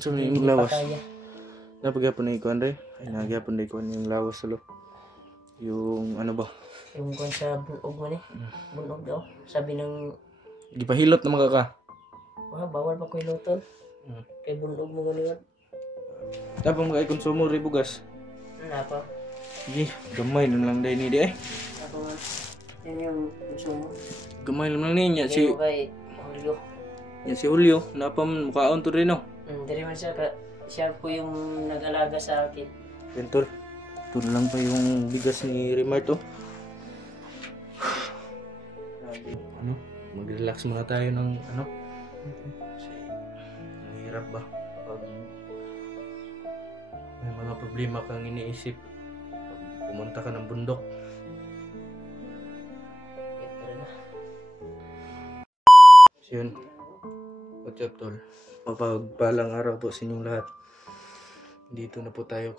So may Hindi lawas. pa kaya. Napagapon na ikuan re. Ay nagyapon na ikuan yung lawas salo. Yung ano ba? Yung kung sa bunog mo ni. Bunog daw. Sabi ng Gipahilot na mga ka. bawal pa ko ilutol. Kay bunog mo ganiwan. Tapos mga konsumo ri bugas. Apa? Sige, gamay lang dahil ni di eh. Ako nga. Yan yung konsumo. Gamay lang ni niya si Yan kay Julio. niya si Julio. Napam mukaon to rin no. Dari man siya siya po yung nag-alaga sa akin. Pentor. Ito na lang pa yung bigas ni Remart oh. Ano? Mag-relax muna tayo ng ano? Kasi ang hirap ba? Pag may mga problema kang iniisip, pag pumunta ka ng bundok. Yan tara na. So yun. What's up tol? Mapagpalang araw po sa inyong lahat. Dito na po tayo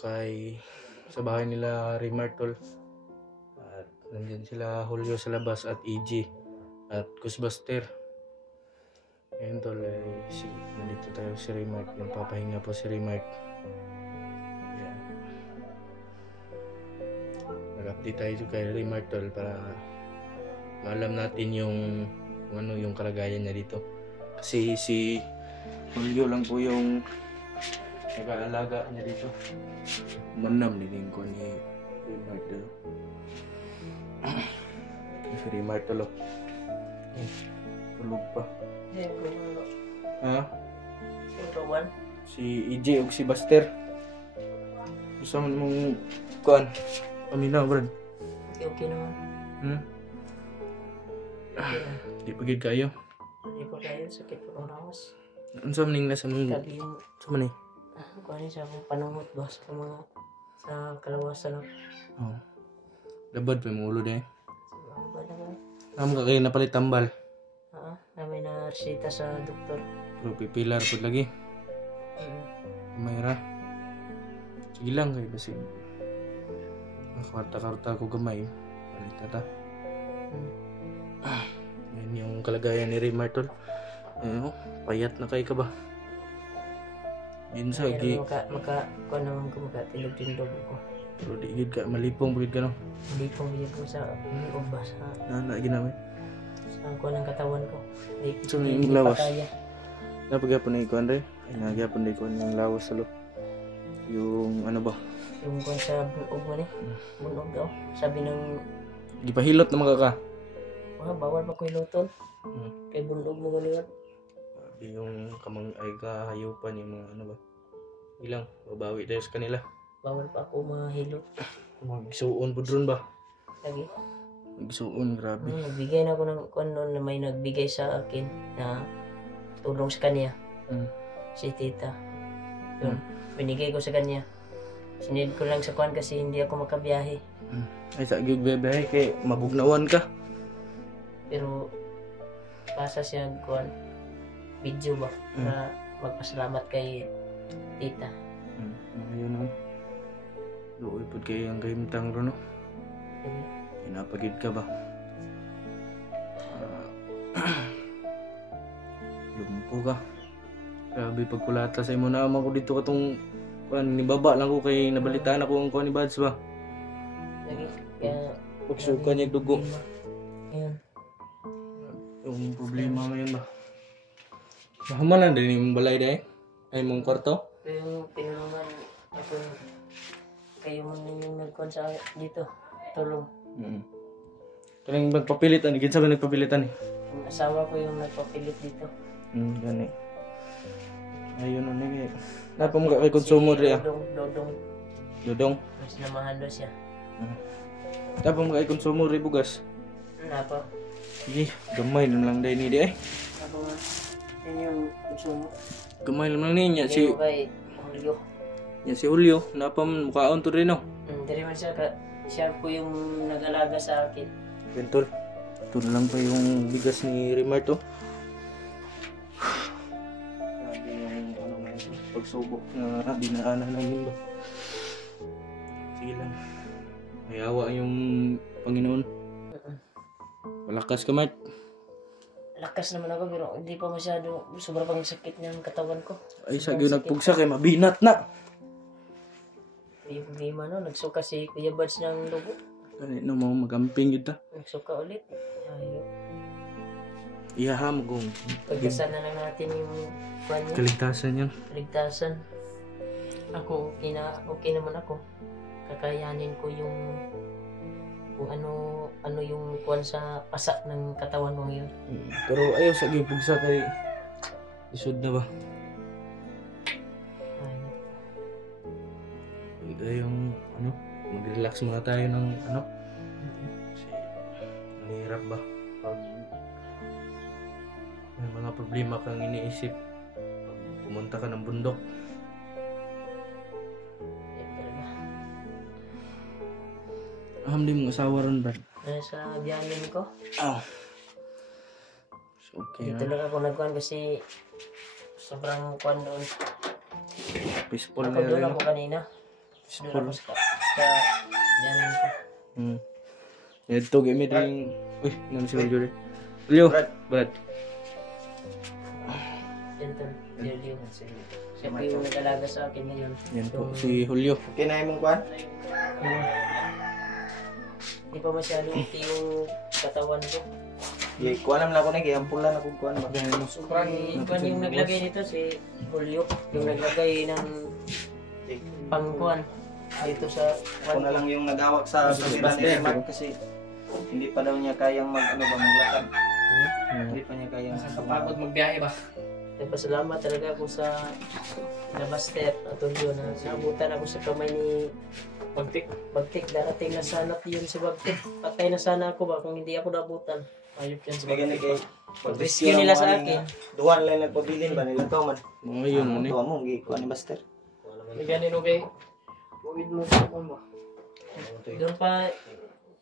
sa bahay nila Remart tol. At nandyan sila Julio sa labas at EG at Ghostbuster. Ngayon tol nandito tayo si Remart. Nagpapahinga po si Remart. Ayan. Nag-update tayo kay Remart tol para maalam natin yung ano yung kalagayan niya dito. Kasi si Julio lang po yung nag-aalaga niya dito. Manam din ko ni Remart tol. Si Remart tol. Tulog pa. Yan ko yung Ha? Rowan. Si EJ o si Buster. Gusto mo mong kuan? Paminaw, Brad. Okay naman. Di pagid kayo. Hindi pa kayo. Sakit pa kong rawas. Ano sa maning nasa mong... Sabi yung Sa maning? kung ano siya kung panungot ba sa kalawasan ng Oo. Labad pa yung ulo dahil. ba naman. Naman ka kayo napalit tambal. Namin na resita sa doktor. Pero pipilar po lagi. Mayra. Sige lang kayo kasi. Karta-karta ko gamay. Balik tata. Yan yung kalagayan ni Remart tol. Payat na kayo ka ba? Ginsa gi. Kuha naman ko makatindog-tindog ko. Pero di gid ka malipong bugid ka no. Hindi ko bigyan ko sa uba sa Na ginamit. kuha ng katawan ko. So, may Hindi lawas. pa kaya. Napagapon na ikuan re. Ay nagyapon na ikuan yung lawas salo. Yung ano ba? Yung kuha sa bunog mo ni. Bunog daw. Sabi ng Gipahilot na mga ka. bawal pa ko ilutol. Kay bunog mo ganiwan. Yung kamang ay kahayupan yung mga ano ba? Ilang babawi tayo sa kanila. Bawal pa ako mahilot. Magsuon po dron ba? Lagi. Magsuon, grabe. Nagbigay na ako ng kuha noon na may nagbigay sa akin na tulong sa kanya. Si tita. Yun. Binigay ko sa kanya. Sinid ko lang sa kuhan kasi hindi ako makabiyahe. Ay sa gigbebay kay mabugnawan ka. Pero pasa siya kuhan video ba para magpasalamat kay tita. Ayun no. Luoy pud kay ang gahimtang ro no. Pinapagid ka ba? Lumpo ka. Grabe pagkulata sa imo na ko dito katong kuan ni baba lang ko kay nabalitaan ako ang kuan ni Bads ba. Lagi. Kaya Pagsuka niya dugo. ayun. Yung problema ngayon ba? Mahamalan din yung balay dahil. Ay mong kwarto. Yung pinulungan ako kayo mo yung nagkuhan sa dito. Tulong. Kaling nagpapilitan, kinsa ba nagpapilitan eh? Yung asawa ko yung nagpapilit dito. Gani. Ayun ano nga. Napa mo kay konsumo ri ah. Dodong. Dodong. Mas namahan daw siya. Napa mo kay konsumo ri bugas. Napa? Sige, gamay lang dahil ni di eh. Ako nga. Yan yung konsumo. Gamay lang ni niya si Yan kay Julio. niya si Julio. Napa mo mukaon to rin no. Dari man siya po yung nag-alaga sa akin. Pentor. Ito na lang pa yung bigas ni Remart oh. Grabe yung ano nga pagsubok na dinaanan namin ba. Sige lang. Mayawa yung Panginoon. Malakas ka, Mart. lakas naman ako pero hindi pa masyado sobrang pang sakit ng katawan ko. Ay, sa gyud nagpugsa kay mabinat na. Yung problema no, nagsuka si Kuya Buds ng dugo. Kani no mo magamping gid ta. Nagsuka ulit. Ayaw. Iyaha mo kung Pagkasana lang natin yung kwan niya, kaligtasan yan. kaligtasan. Ako, okay naman ako. Kakayanin ko yung kung ano yung kwan sa pasak ng katawan mo yun. Pero ayaw sa gyud pugsa kay isod na ba? Ayaw. Yung mag-relax muna tayo ng kasi mahirap ba pag may mga problema kang iniisip pag pumunta ka ng bundok. Yan talaga. Di mo asawa ron ba? Nasa biyanin ko. So, okay Dito na. lang ako nagkuhan kasi sobrang kuhan doon. Peaceful Ako na doon rin. ako kanina. Doon ako sa biyanin ko. Ito, gamit yung... Uy, naman si Julio. Julio! Brad. Yan to. Julio. Siya po yung nag-alaga sa akin ngayon. Yan po, si Julio. Okay na yung kwan? Hindi pa masyado okay yung katawan ko. Kuha naman ako na, giampulan ako kuhan ba? Sobrang iban yung naglagay nito si Julio. Yung naglagay ng pangkuhan dito sa Ako na lang yung nag-awak sa susiran ni Mark kasi hindi pa daw niya kayang maglakad. Hindi pa niya kayang Kapagod magbiyahe ba? Nagpasalamat talaga ako sa Namaster at Julio na nabutan ako sa kamay ni Bagtik. Darating na sana yun si Bagtik. Patay na sana ako ba kung hindi ako nabutan. Ayop yan sa May gani kay Rescue nila sa akin. Duwan lang nagpabilin ba nila to man? Mga yun, ano Tuwa mo, kuha ni Buster. May ganin okay. Uwid mo sa kung ba? Doon pa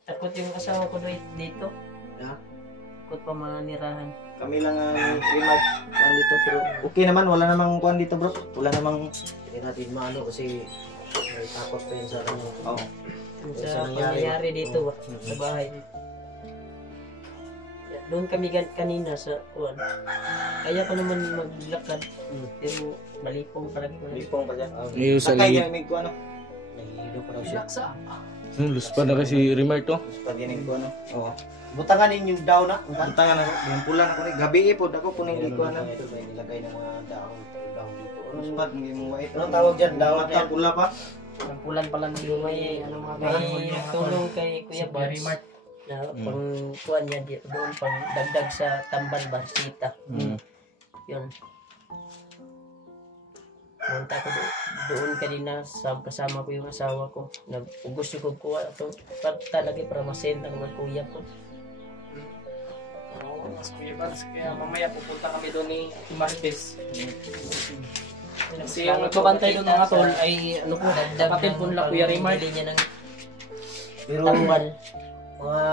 takot yung asawa ko dito. Ha? Takot pa manirahan. Kami lang ang remark kuhan dito pero okay naman, wala namang kuhan dito bro. Wala namang Hindi natin maano kasi may takot pa yun sa kanya. oh. Sa pangyayari dito ba? Sa bahay. Doon kami kanina sa kuwan. Kaya ko naman maglakad. Pero malipong palagi ko. Lipong pa dyan. Ngayon sa Sakay ligid. yan, may kuhan no? Nahihilo pa daw siya. Laksa. Lus pa na kasi Remar to. Pag yan yung kuhan no? Oo. Butangan yung daw na. Punta nga na ako, giampulan ako ni. Gabi ipod ako puning Meron likuan na na. ito may nilagay ng mga daon dito. Ano spot ng mo white? Anong tawag dyan? Daon Mata yan? pula pa. Ang pulan pa lang yung may ano mga May tulong kay Kuya Si Buds Mart. na pang kuwan niya dito doon pang dagdag sa tamban barsita. Yun. Punta ko doon kanina kasama ko yung asawa ko. Gusto ko kuha ito talaga para masend ang mga kuya ko. Oo, mas Kuya Bars. Kaya mamaya pupunta kami doon ni Martes. Kasi yung nagbabantay doon mga tol ay ano po, kapatid po nila Kuya Rimar. Bili niya ng Pero tambal. mga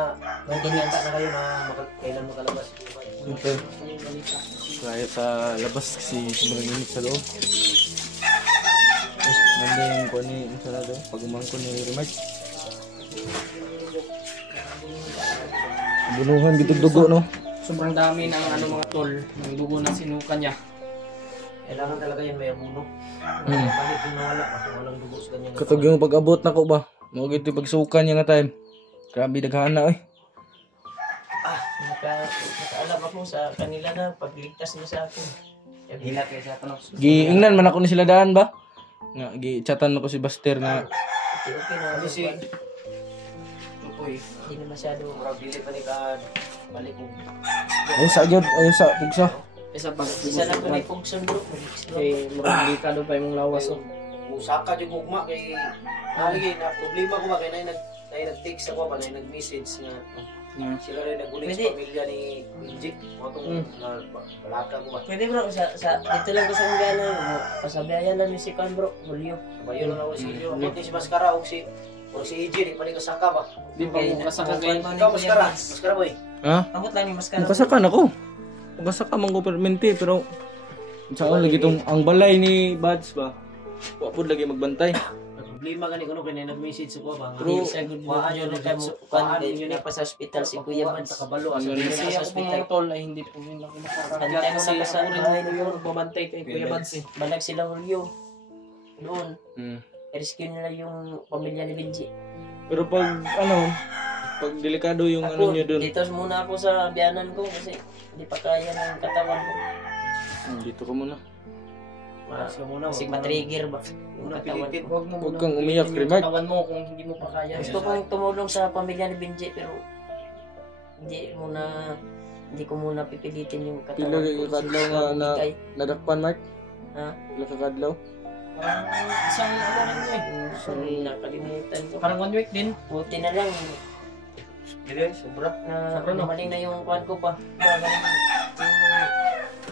nagkikita na kayo na kailan makalabas. Super. Kaya sa labas kasi sobrang init sa loob. Nanda yung kuha ni Sarado. Pag umangko ni Remar. Bunuhan gitog dugo no. Sobrang dami ng ano mga tol, ng dugo na sinuka niya. Kailangan talaga yan may amuno. Bakit yung nawala? Kasi walang dugo sa kanya. Katog yung pag-abot na ko ba? Mga gito yung pagsukan niya nga time. Grabe daghana eh. Nakaalam ako sa kanila na pagligtas niya sa akin. Hilat kay sa tanong. Giingnan man ako ni sila daan ba? Nga gi-chatan ako si Buster nga Okay na. Kasi si Tukoy. Hindi na masyado. murag dili pa ni ka balik ko. ay sa gyud ay sa pugsa. Isa pag Isa na ko may pugson bro. kay murag delikado pa yung lawas oh. Musaka jud gugma kay naligi na problema ko ba kay nay nag-text ako ba nay nag-message nga sila rin nagulit Pwede. sa pamilya ni Injik. Mo tong balaka ko ba. Pwede bro, dito lang ko sa Indiana. Pasabayan lang ni si Kan bro. Julio. Bayo lang ako si Ilyo. Ako si Mascara o si EJ di pa ni kasaka ba. Di pa mo kasaka kay Ikaw Mascara. Mascara boy. Ha? Abot lang yung maskara. Nakasakan ako. Nakasakan man ko permente pero saan lagi tong ang balay ni Buds ba? Wa pud lagi magbantay. Problema gani kuno kay nag-message sa ko ba. Bro, Sa good waan mo yun, na kamo waan kan yun, na pa sa hospital si Kuya Mads. Kabalo asa Kasi rin. ako po mga tol ay hindi po yun ako Antay makakakit mo kasi na sa kasama. rin yung bumantay kay Kuya Mads eh. Balag sila Julio. Doon. Hmm. Rescue nila yung pamilya ni Benji. Pero pag pag delikado yung ano Ako, nyo dun. dito muna ako sa biyanan ko kasi hindi pa kaya ng katawan ko. Dito ka muna. Mas ka muna. Kasi wag mo ma-trigger ba? Yung Muna katawan pilitin. ko. Huwag mo Huwag muna kang pilitin umiyak, yung Remark. katawan mo kung hindi mo pa kaya. Gusto kong tumulong sa pamilya ni Benji pero hindi ko muna pipilitin yung katawan Pila ko. yung kadlaw nga na Bigay. nadakpan, Mark? Ha? Pila ka kadlaw? Isang ano rin mo eh. Sorry, nakalimutan ko. Parang 1 week din. Buti na lang Dire, sobra. na Sobra, no? maling na yung kwan ko pa.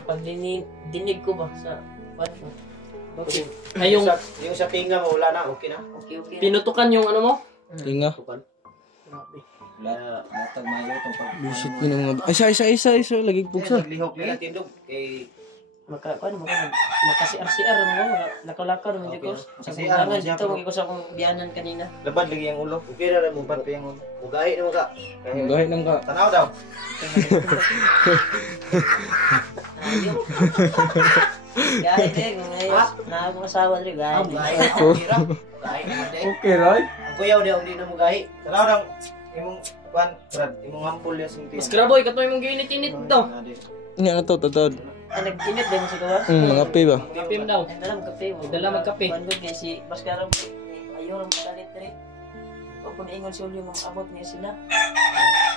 Pagdinig ko ba sa kwan ko. Bakit? Ay yung Yung sa pinga mo wala na, okay na. Okay, okay. pinutukan yung ano mo? Tinga. Tukan. Grabe. Wala, matag mayo itong pag... Bisit ko ng mga... Isa. Lagig pugsa. Naglihok Kaya nila. tindog kay Kwan mo ka makasi-RCR mo nakalakar mo Okay, ko. no? Sa CR, bungangan siya, dito bro. mo ko sa akong biyanan kanina. Labad lagi ang ulo. okay na lang mo Labad pa yung ulo. mugahi naman ka. Ang gahit ng ka. Tanaw daw. Ayaw. Gaya din, kung ngayon, nakakong rin, gaya din. Mugahi na ako, hirap. Mugahi naman din. Okay, right? Ang kuyaw di hindi na mugahi. Tanaw daw. Imong kwan, Brad, imong hampol ya sing Mas graboy, katoy mong ginit-init daw. Ini ano to, totoo. Nag-init din sa gawa. Mga pe ba? Kapim daw. Ay, dala magkape. Dala magkape. Kwan doon kay si Baskara, ayaw rin makalit rin. O kung ingon si Julio, abot niya sila.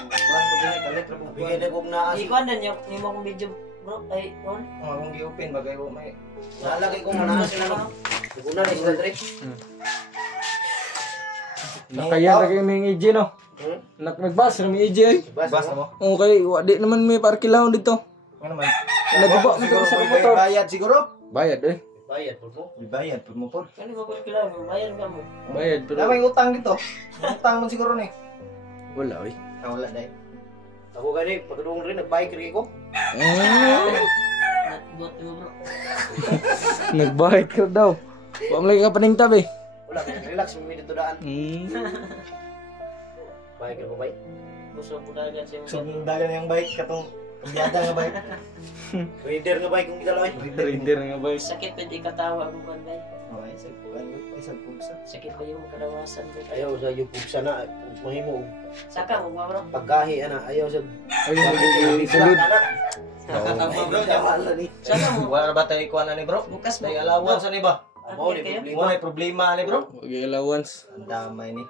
Kwan ko dinay kalit ra kung Bigay na kong naas. Ikuan na niyo, ni mo kong video, bro. Ay, on. akong gi-open bagay ko may Nalagay ko muna sila no. Siguna na sila dire. Nakaya na kayo may EJ, no? Nagbas na may EJ, ay. Bas bas mo. Okay, wadi naman may parkilahon dito. Ano man? Nagbuba na Siguro sa may motor. bayad siguro. Bayad, eh. Bayad po mo. May bayad pud mo po. Kani mo ko kailangan, bayan ka mo. Bayad, pero May utang dito. Utang man siguro ni. wala, eh. Wala dai. Ako gani pagdung rin nagbike rin ko. Natbot mo, bro. Nagbayad ka daw. Huwag lagi ka paningtab, eh. Wala kaya relax mo dito daan. Bike ko bay. Gusto ko dagan siya. So dagan yung bike katong biyada nga bike. Rider nga bike kung gidaloy. Rider nga ba? Sakit pa di katawa ko man bay. Okay, sa kuan ay sa pulsa. Sakit pa yung kalawasan ko. Ayaw sa yung pugsa na mahimo og Saka mo bro. paggahi ana ayaw sa Ayun, salud. ana. Bro, wala ni. Saka mo. Wala ba tayo kuan ni bro? Bukas mo. Tay alawan sa ni ba? Mao ni Kayo? problema. Wala problema ni bro. Huwag yung allowance. Ang damay ni.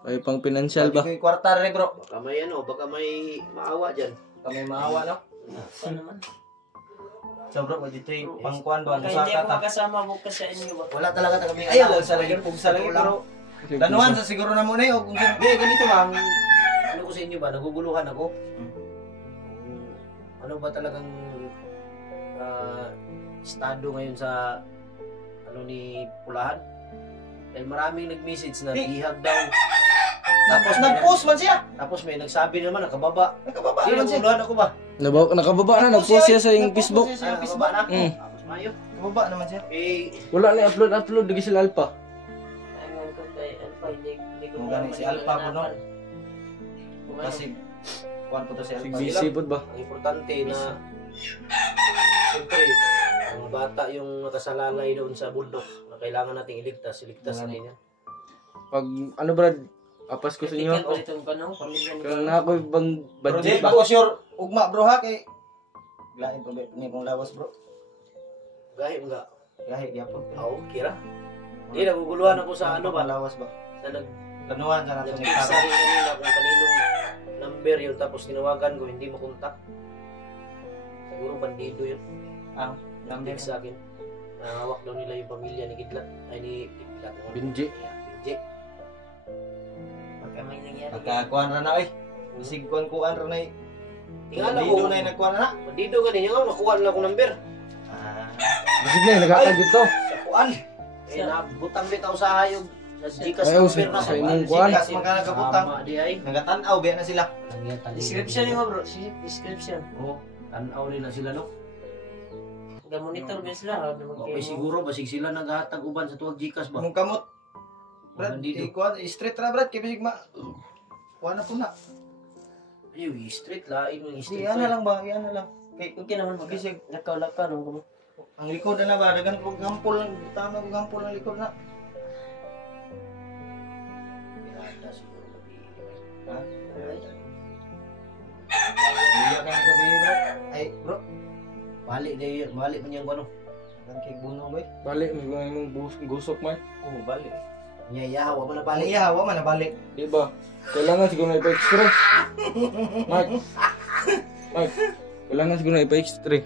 Ay, pang financial ba? Pati ko kwarta ni bro. Baka may ano, baka may maawa diyan. Kami maawa no. Ano naman? So bro, dito yung pangkuan doon Baka sa hindi ako kata. makasama bukas sa inyo ba? Wala talaga ta kami. Ayaw lang sa lagi pugsa lagi pero danuhan sa siguro na muna o kung saan. Hindi, ganito lang. Ano ko sa inyo ba? Naguguluhan ako. Ano ba talagang estado ngayon sa ano ni Pulahan? Dahil maraming nag-message na bihag daw. Tapos nag-post man siya. Tapos may nagsabi naman, nakababa. Nakababa Hindi, naman siya. naguguluhan ako ba? Nakababa na, nag-post siya sa yung Facebook. Nag-post siya sa Nakababa Facebook. na. Mm. Tapos mayo. Nakababa naman siya. Eh, Wala na upload, lagi sila alpa. Ayun ko kay Alpha, hindi ko Kung gani si Alpha po, no? Kasi Kasi kuan po to si Alpha. Busy po ba? ang importante na siyempre, ang bata yung nakasalalay doon sa bundok na kailangan nating iligtas na niya. Pag, ano Brad, apas ko sa inyo. Critical pa itong kanong pamilya ni Kaya na ako bang Pero di budget ba? ako sure ugma bro ha kay lain po ni kong lawas bro. Gahit nga. Kahit gyapon. Oo, kira. Hindi, naguguluhan ako sa ano ba? Lawas ba? Sa Lanuhan sa nato ni nag-pizza Taro. rin kanina kung kaninong number yun tapos tinawagan ko, hindi makontak. Siguro bandido yun. Ah, number Nag-text sa akin. Hawak daw nila yung pamilya ni Kidlat. Ay, ni Kidlat. Binji. Binji. Pagka may nangyari. Pagkakuan ra na ay. Bisig kuan ra na. Tingala Bandido ko. na yung nagkuan na. Bandido ganyan nga, makuha nila akong number. Ah. Basig na, nagkakagit to. Sa kuan. Eh, nabutang bitaw sa hayog. Sa Gcash Ayaw, number na sa imong kuan. Sikas magkanagabutang. Tama di ay. Nagatan-aw biya na sila. Description yung bro. Description. Oo. Tanaw nila sila no. Ga-monitor ba sila? Okay, siguro basig sila naghatag uban sa tuwag Gcash ba? Mong kamot. Brad, Bandido. kuan straight ra brad kay bisig ma. Kuan na po na. Ayaw, straight lain yung Di straight. ana lang ba, ana lang. Kay Okay naman, bisig lakaw-lakaw nung ang likod na ba, dagan ko gampol lang, tama ko gampol ang likod na. Pirata siguro gabi. Ha? Iya ka gabi brad. Ay bro, Balik mo niyang ano. dagan kay buno boy. Balik, may mong gusok man. Oh, balik. Niya, wa mo na Balik balik. iya, wa man na balik. Di ba? Kailangan siguro na ipa-extra. Mike. Mike. Kailangan siguro na ipa-extra.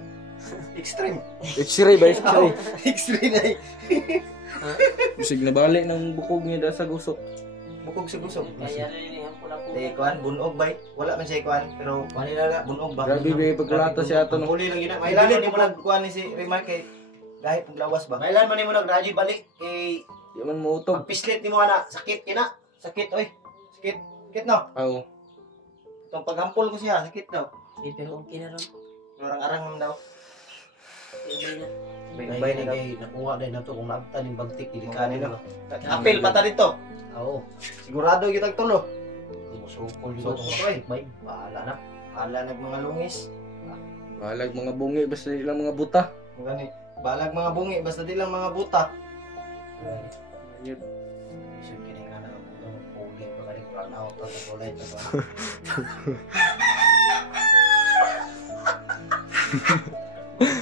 Extreme. X-ray ba? X-ray. Extreme na. Bisig na balik ng bukog niya dahil sa gusok. Bukog sa gusok. Kaya rin yung pula ko. Di kuan bunog bay. Wala man siya kuan pero Kanila bunog ba. Grabe ba pagkulata siya ito no? Huli lang gina. May dili mo kuan ni si Remark kay dahil pag lawas ba. Mailan man nimo nagradyo balik kay Di man mautog. pagpislit nimo ana, sakit kina. Sakit oy. Sakit. Sakit no. Oo. Itong paghampol ko siya, sakit daw. Pero okay na rin. Arang-arang naman daw. Hindi na. Bay na daw. Kay nakuha dai nato kung nagtan ning bagtik dili Kanin kanila. Apil pata dito. Oo. Sigurado kita tulo. Musukol Sukol, dito. oy. Bay, bahala na. Ala nag mga lungis. Balag mga bungi basta ilang mga buta. Gani. Balag mga bungi basta di lang mga buta. Yun. Isip kini nga na ang puli pa kani kurang out ang kulay pa ba.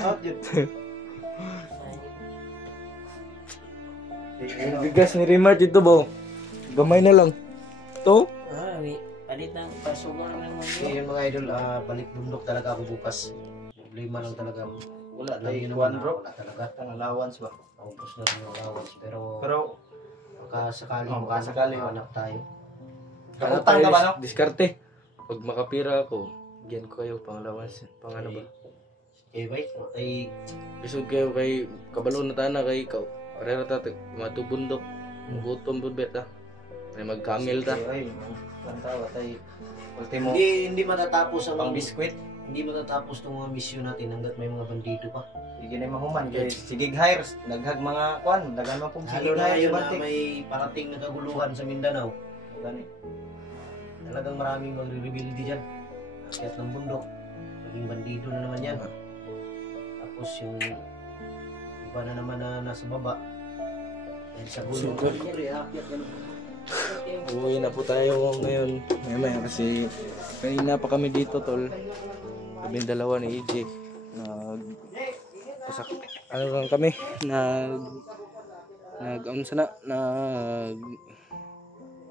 Out yun. Yung bigas ni Remart ito ba? Gamay na lang. Ito? Palit ng pasubo naman mo. Ngayon mga idol, balik bundok talaga ako bukas. Problema lang talaga. Wala Lagi tayo naman kuan bro. wala talaga. Ang allowance ba? Paubos na rin yung allowance. Pero Pero makasakali, makasakali. anak tayo. Utang ka ba no? Diskarte. Pag makapira ako, bigyan ko kayo pang allowance. Pang ano ba? Eh, bay, ay Bisog kayo kay kabalo na tana kay ikaw. Parera ta matubundok. Gutom bud beta. Ay magkamil ta. Ay, kantawa tay. Ultimo hindi matatapos pang ang biskwit. hindi matatapos tong mga misyon natin hangga't may mga bandido pa. Sige na mahuman kay sige hires naghag mga kuan, dagan man pug Lalo sige na hires ngayon na bantik. may parating na kaguluhan sa Mindanao. Gani. Talagang maraming magre-rebuild diyan. Akyat ng bundok. Maging bandido na naman yan. Tapos yung iba na naman na nasa baba. Dahil sa gulong. Super. Uwi na po tayo ngayon. Maya kasi kanina pa kami dito tol. Kaming dalawa ni EJ. Ano lang kami ano sana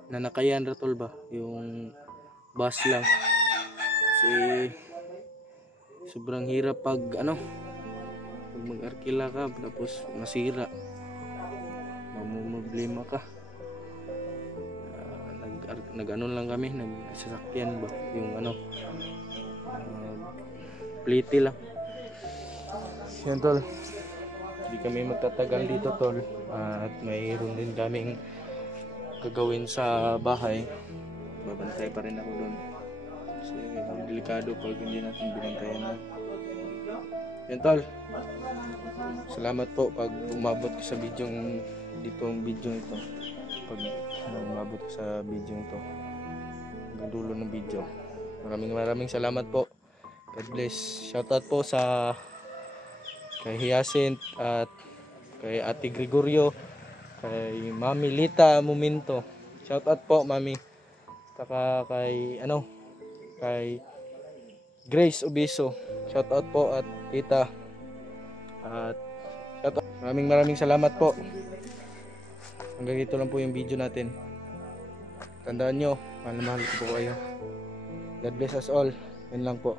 nanakayan ra tol ba yung bus lang kasi sobrang hirap pag pag mag-arkila ka tapos masira mamumblema ka. Nag-ano lang kami, nagsasakyan ba yung pliti lang. Yan tol, hindi kami magtatagal dito tol, at mayroon din kaming gagawin sa bahay. Babantay pa rin ako doon kasi ang delikado pag hindi natin binantayan na. Yan tol, salamat po pag umabot ka sa video ito, pag umabot ka sa video ito hanggang dulo ng video. Maraming salamat po. God bless. Shoutout po sa kay Hyacinth at kay Ate Gregorio, kay Mami Lita Momento. Shoutout po Mami. Saka kay kay Grace Obiso. Shoutout po at Tita. At shoutout. Maraming salamat po. Hanggang dito lang po yung video natin. Tandaan nyo, mahal ko po kayo. God bless us all. Yun lang po.